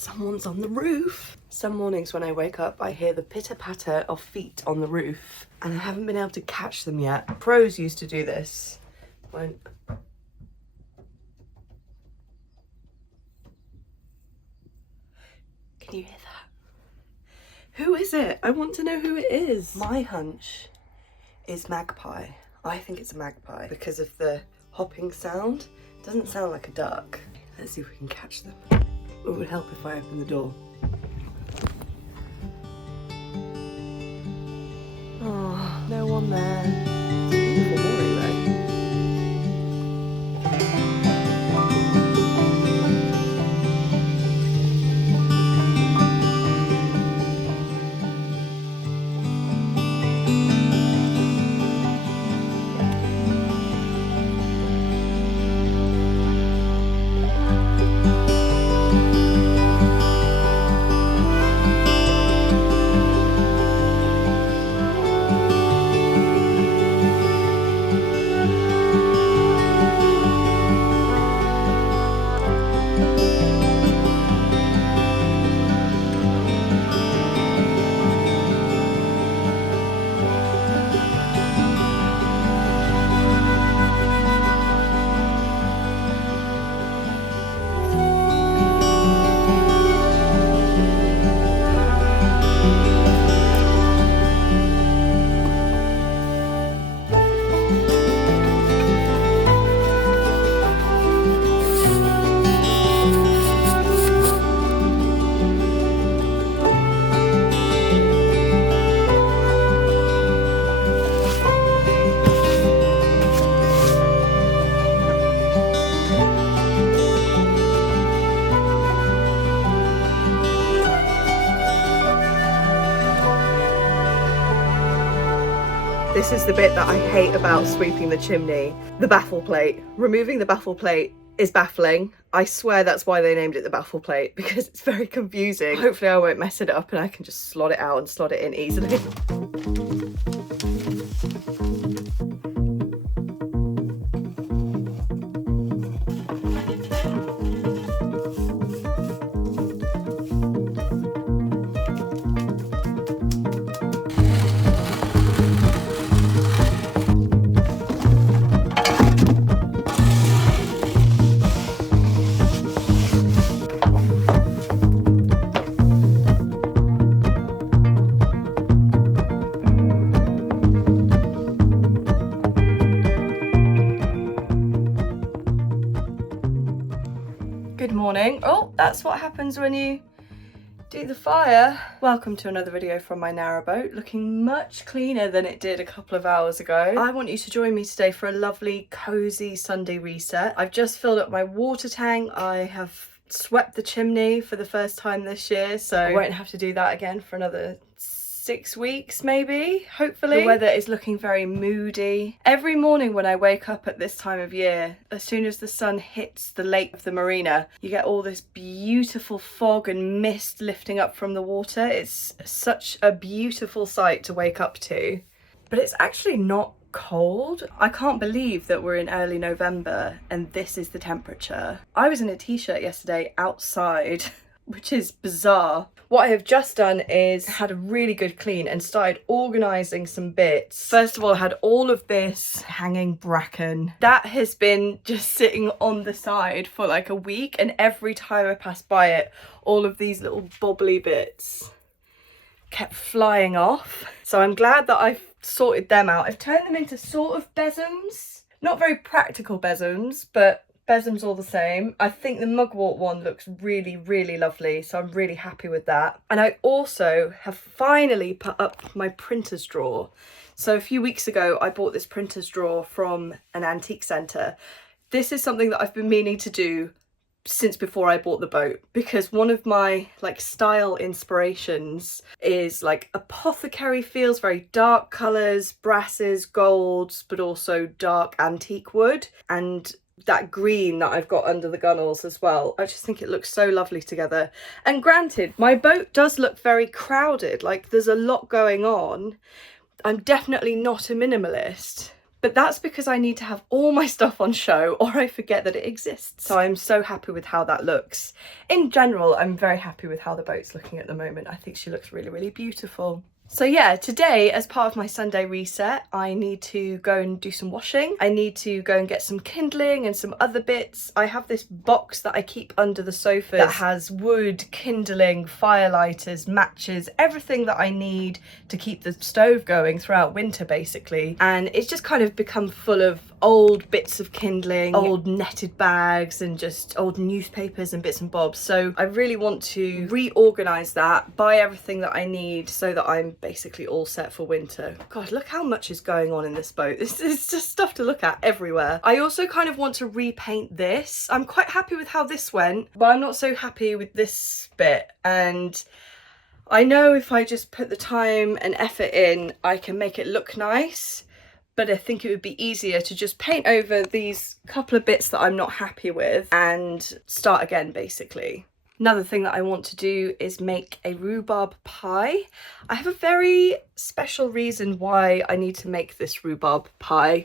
Someone's on the roof. Some mornings when I wake up, I hear the pitter-patter of feet on the roof, and I haven't been able to catch them yet. Pros used to do this when... Can you hear that? Who is it? I want to know who it is. My hunch is magpie. I think it's a magpie because of the hopping sound. It doesn't sound like a duck. Let's see if we can catch them. It would help if I open the door. Oh, no one there. It's a beautiful morning though. This is the bit that I hate about sweeping the chimney. The baffle plate. Removing the baffle plate is baffling. I swear that's why they named it the baffle plate, because it's very confusing. Hopefully I won't mess it up and I can just slot it out and slot it in easily. Good morning. Oh, that's what happens when you do the fire. Welcome to another video from my narrowboat, looking much cleaner than it did a couple of hours ago. I want you to join me today for a lovely cozy Sunday reset. I've just filled up my water tank. I have swept the chimney for the first time this year, so I won't have to do that again for another 6 weeks maybe, hopefully. The weather is looking very moody. Every morning when I wake up at this time of year, as soon as the sun hits the lake of the marina, you get all this beautiful fog and mist lifting up from the water. It's such a beautiful sight to wake up to. But it's actually not cold. I can't believe that we're in early November and this is the temperature. I was in a t-shirt yesterday outside, which is bizarre. What I have just done is had a really good clean and started organising some bits. First of all, I had all of this hanging bracken. That has been just sitting on the side for like a week, and every time I passed by it, all of these little bobbly bits kept flying off. So I'm glad that I've sorted them out. I've turned them into sort of besoms. Not very practical besoms, but besoms all the same. I think the mugwort one looks really, really lovely, so I'm really happy with that. And I also have finally put up my printer's drawer. So a few weeks ago, I bought this printer's drawer from an antique centre. This is something that I've been meaning to do since before I bought the boat, because one of my like style inspirations is like apothecary feels, very dark colours, brasses, golds, but also dark antique wood, and that green that I've got under the gunnels as well. I just think it looks so lovely together. And granted, my boat does look very crowded, like there's a lot going on. I'm definitely not a minimalist, But that's because I need to have all my stuff on show or I forget that it exists. So I'm so happy with how that looks. In general, I'm very happy with how the boat's looking at the moment. I think she looks really, really beautiful. So yeah, today as part of my Sunday reset, I need to go and do some washing. I need to go and get some kindling and some other bits. I have this box that I keep under the sofa that has wood, kindling, firelighters, matches, everything that I need to keep the stove going throughout winter basically. And it's just kind of become full of old bits of kindling, old netted bags and just old newspapers and bits and bobs. So I really want to reorganize that, buy everything that I need so that I'm basically all set for winter. God, look how much is going on in this boat. This is just stuff to look at everywhere. I also kind of want to repaint this. I'm quite happy with how this went, but I'm not so happy with this bit. And I know if I just put the time and effort in, I can make it look nice. But I think it would be easier to just paint over these couple of bits that I'm not happy with and start again basically. Another thing that I want to do is make a rhubarb pie. I have a very special reason why I need to make this rhubarb pie.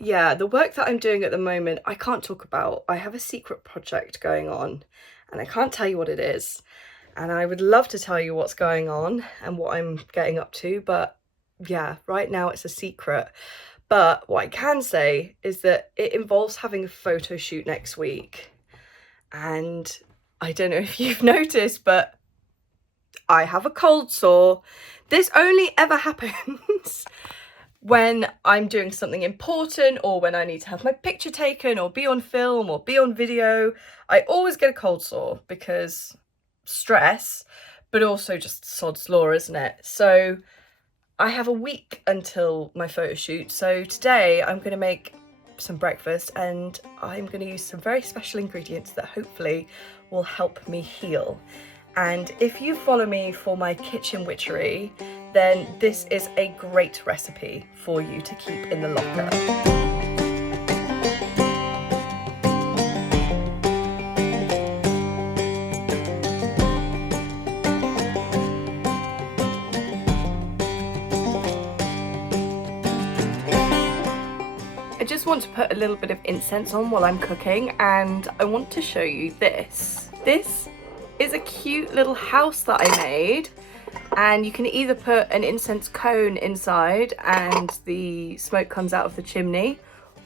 Yeah, the work that I'm doing at the moment, I can't talk about. I have a secret project going on and I can't tell you what it is. And I would love to tell you what's going on and what I'm getting up to, but yeah, right now it's a secret. But what I can say is that it involves having a photo shoot next week. And I don't know if you've noticed, but I have a cold sore. This only ever happens when I'm doing something important or when I need to have my picture taken or be on film or be on video. I always get a cold sore because stress, but also just sod's law, isn't it? So I have a week until my photo shoot, so today I'm going to make some breakfast and I'm going to use some very special ingredients that hopefully will help me heal. And if you follow me for my kitchen witchery, then this is a great recipe for you to keep in the locker. I just want to put a little bit of incense on while I'm cooking, and I want to show you this. This is a cute little house that I made, and you can either put an incense cone inside and the smoke comes out of the chimney,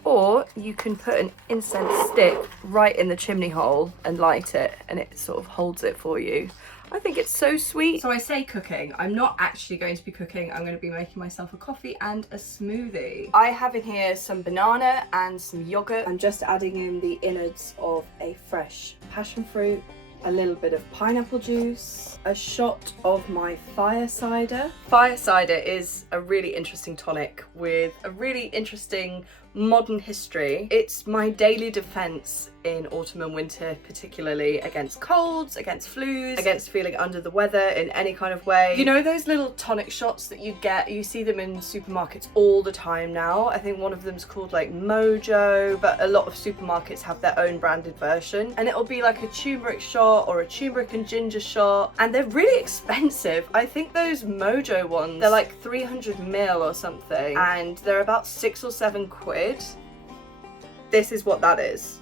or you can put an incense stick right in the chimney hole and light it, and it sort of holds it for you. I think it's so sweet. So I say cooking, I'm not actually going to be cooking. I'm going to be making myself a coffee and a smoothie. I have in here some banana and some yogurt. I'm just adding in the innards of a fresh passion fruit, a little bit of pineapple juice, a shot of my fire cider. Fire cider is a really interesting tonic with a really interesting modern history. It's my daily defense in autumn and winter, particularly against colds, against flus, against feeling under the weather in any kind of way. You know those little tonic shots that you get, you see them in supermarkets all the time now. I think one of them's called like Mojo, but a lot of supermarkets have their own branded version, and it'll be like a turmeric shot or a turmeric and ginger shot, and they're really expensive. I think those Mojo ones, they're like 300ml or something, and they're about 6 or 7 quid. This is what that is,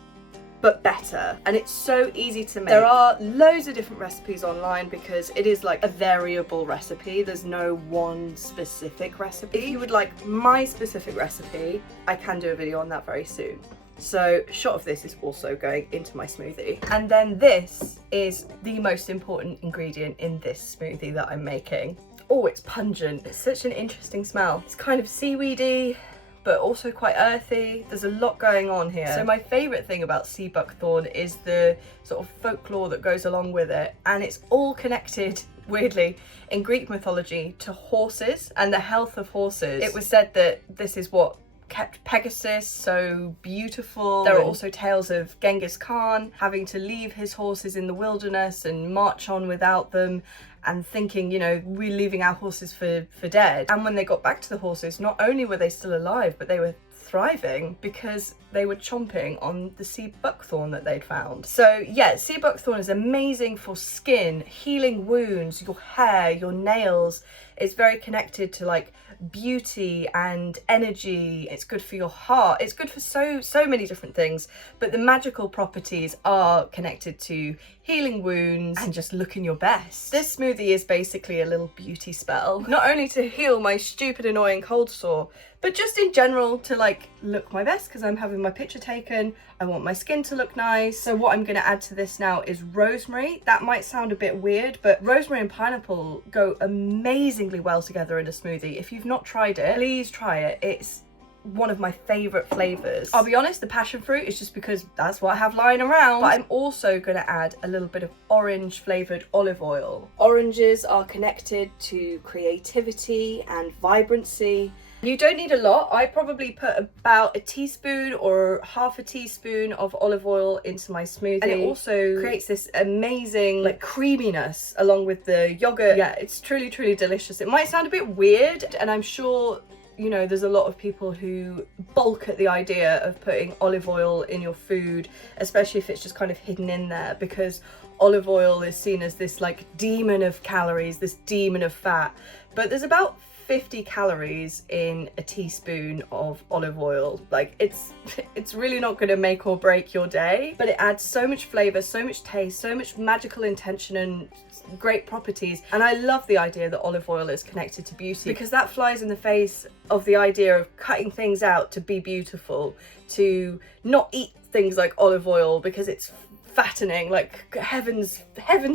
but better, and it's so easy to make. There are loads of different recipes online because it is like a variable recipe. There's no one specific recipe. If you would like my specific recipe, I can do a video on that very soon. So a shot of this is also going into my smoothie. And then this is the most important ingredient in this smoothie that I'm making. Oh, it's pungent. It's such an interesting smell. It's kind of seaweedy, but also quite earthy. There's a lot going on here. So my favourite thing about sea buckthorn is the sort of folklore that goes along with it, and it's all connected, weirdly, in Greek mythology to horses and the health of horses. It was said that this is what kept Pegasus so beautiful. There are also tales of Genghis Khan having to leave his horses in the wilderness and march on without them, and thinking, you know, we're leaving our horses for dead. And when they got back to the horses, not only were they still alive, but they were thriving because they were chomping on the sea buckthorn that they'd found. So yeah, sea buckthorn is amazing for skin, healing wounds, your hair, your nails. It's very connected to like beauty and energy. It's good for your heart. It's good for so many different things, but the magical properties are connected to healing wounds and just looking your best. This smoothie is basically a little beauty spell, not only to heal my stupid annoying cold sore, but just in general to like look my best, because I'm having my picture taken. I want my skin to look nice. So what I'm going to add to this now is rosemary. That might sound a bit weird, but rosemary and pineapple go amazingly well together in a smoothie. If you've not tried it, please try it. It's one of my favorite flavors. I'll be honest, the passion fruit is just because that's what I have lying around, but I'm also going to add a little bit of orange flavored olive oil. Oranges are connected to creativity and vibrancy. You don't need a lot. I probably put about a teaspoon or half a teaspoon of olive oil into my smoothie. And it also creates this amazing like creaminess along with the yogurt. Yeah, it's truly, truly delicious. It might sound a bit weird, and I'm sure, you know, there's a lot of people who balk at the idea of putting olive oil in your food, especially if it's just kind of hidden in there, because olive oil is seen as this like demon of calories, this demon of fat. But there's about 50 calories in a teaspoon of olive oil. Like it's really not going to make or break your day, but it adds so much flavor, so much taste, so much magical intention and great properties. And I love the idea that olive oil is connected to beauty, because that flies in the face of the idea of cutting things out to be beautiful, to not eat things like olive oil because it's fattening, like heavens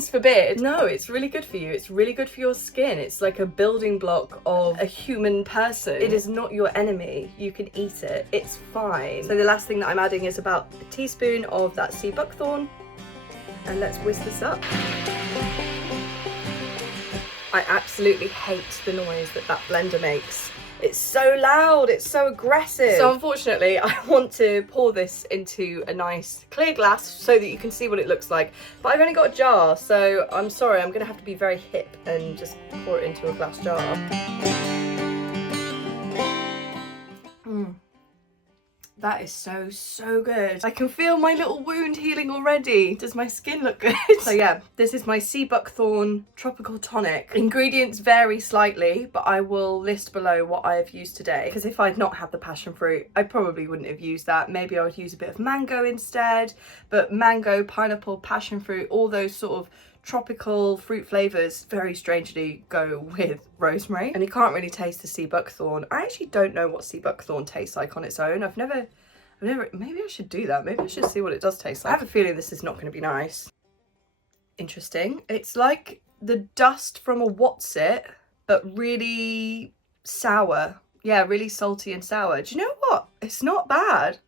forbid. No, it's really good for you. It's really good for your skin. It's like a building block of a human person. It is not your enemy. You can eat it. It's fine. So the last thing that I'm adding is about a teaspoon of that sea buckthorn, and let's whisk this up. I absolutely hate the noise that blender makes. It's so loud, it's so aggressive. So unfortunately, I want to pour this into a nice clear glass so that you can see what it looks like. But I've only got a jar, so I'm sorry, I'm gonna have to be very hip and just pour it into a glass jar. That is so good. I can feel my little wound healing already. Does my skin look good? So yeah, this is my sea buckthorn tropical tonic. Ingredients vary slightly, but I will list below what I have used today, because if I'd not had the passion fruit, I probably wouldn't have used that. Maybe I would use a bit of mango instead, but mango, pineapple, passion fruit, all those sort of tropical fruit flavors very strangely go with rosemary, and you can't really taste the sea buckthorn. I actually don't know what sea buckthorn tastes like on its own. I've never, maybe I should do that. Maybe I should see what it does taste like. I have a feeling this is not going to be nice. Interesting. It's like the dust from a What's-It, but really sour. Yeah, really salty and sour. Do you know what? It's not bad.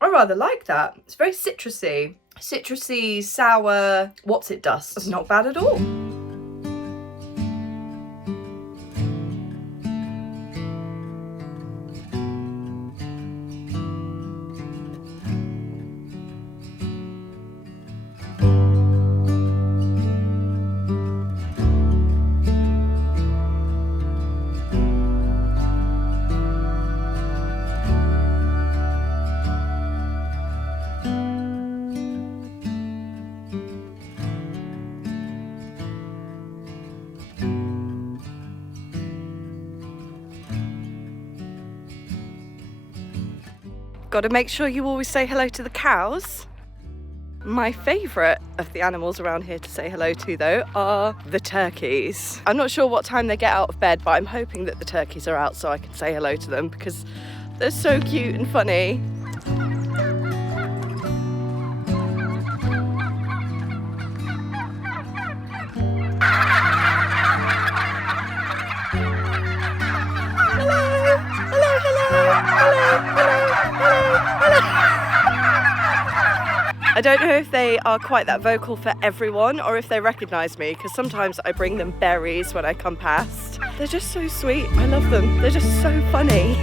I rather like that. It's very citrusy. Citrusy, sour, What's-It dust. It's not bad at all. Got to make sure you always say hello to the cows. My favourite of the animals around here to say hello to, though, are the turkeys. I'm not sure what time they get out of bed, but I'm hoping that the turkeys are out so I can say hello to them, because they're so cute and funny. I don't know if they are quite that vocal for everyone or if they recognise me, because sometimes I bring them berries when I come past. They're just so sweet. I love them. They're just so funny.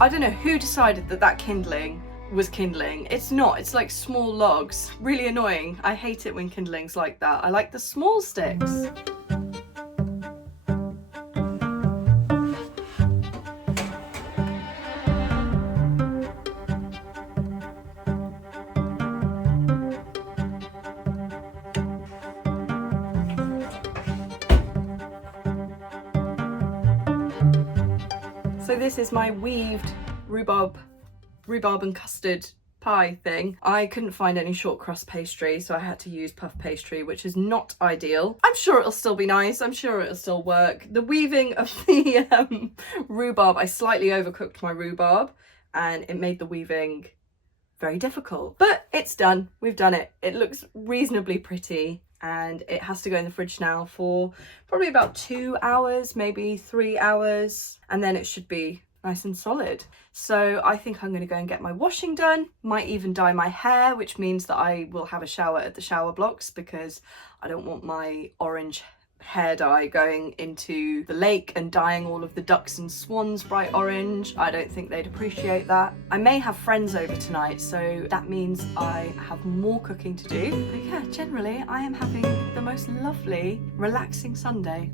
I don't know who decided that that kindling was kindling. It's not, it's like small logs. Really annoying. I hate it when kindling's like that. I like the small sticks. So this is my weaved rhubarb and custard pie thing. I couldn't find any short crust pastry, so I had to use puff pastry, which is not ideal. I'm sure it'll still be nice. I'm sure it'll still work. The weaving of the rhubarb, I slightly overcooked my rhubarb and it made the weaving very difficult. But it's done. We've done it. It looks reasonably pretty. And it has to go in the fridge now for probably about 2 hours, maybe 3 hours, and then it should be nice and solid. So I think I'm going to go and get my washing done, might even dye my hair, which means that I will have a shower at the shower blocks because I don't want my orange hair dye going into the lake and dyeing all of the ducks and swans bright orange. I don't think they'd appreciate that. I may have friends over tonight, so that means I have more cooking to do. But yeah, generally I am having the most lovely, relaxing Sunday.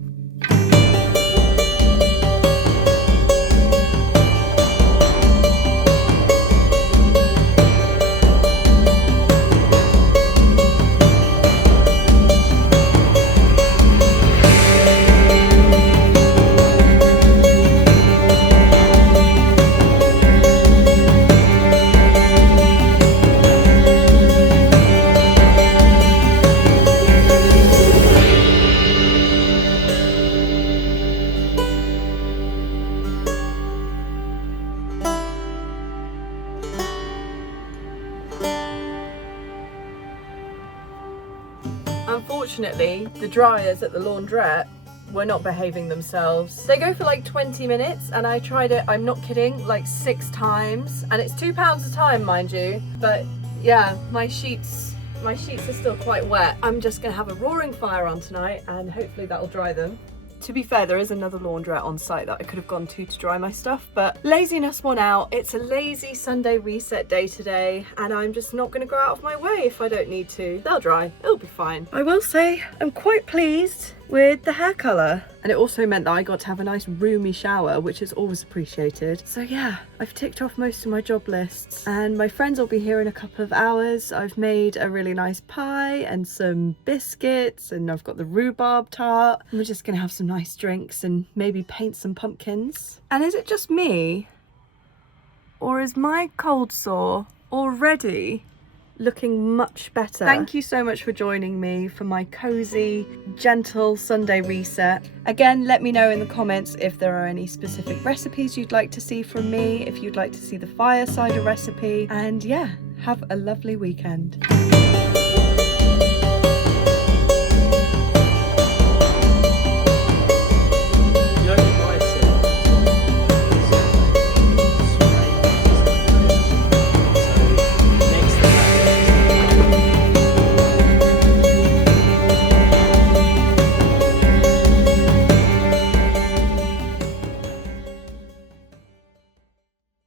Unfortunately, the dryers at the laundrette were not behaving themselves. They go for like 20 minutes and I tried it, I'm not kidding, like 6 times, and it's £2 a time, mind you. But yeah, my sheets are still quite wet. I'm just gonna have a roaring fire on tonight and hopefully that'll dry them. To be fair, there is another laundrette on site that I could have gone to dry my stuff, but laziness won out. It's a lazy Sunday reset day today, and I'm just not going to go out of my way if I don't need to. They'll dry, it'll be fine. I will say I'm quite pleased with the hair colour, and it also meant that I got to have a nice roomy shower, which is always appreciated. So yeah, I've ticked off most of my job lists, and my friends will be here in a couple of hours. I've made a really nice pie and some biscuits, and I've got the rhubarb tart, and we're just gonna have some nice drinks and maybe paint some pumpkins. And is it just me, or is my cold sore already looking much better? Thank you so much for joining me for my cozy, gentle Sunday reset. Again, let me know in the comments if there are any specific recipes you'd like to see from me, if you'd like to see the firesider recipe, and yeah, have a lovely weekend.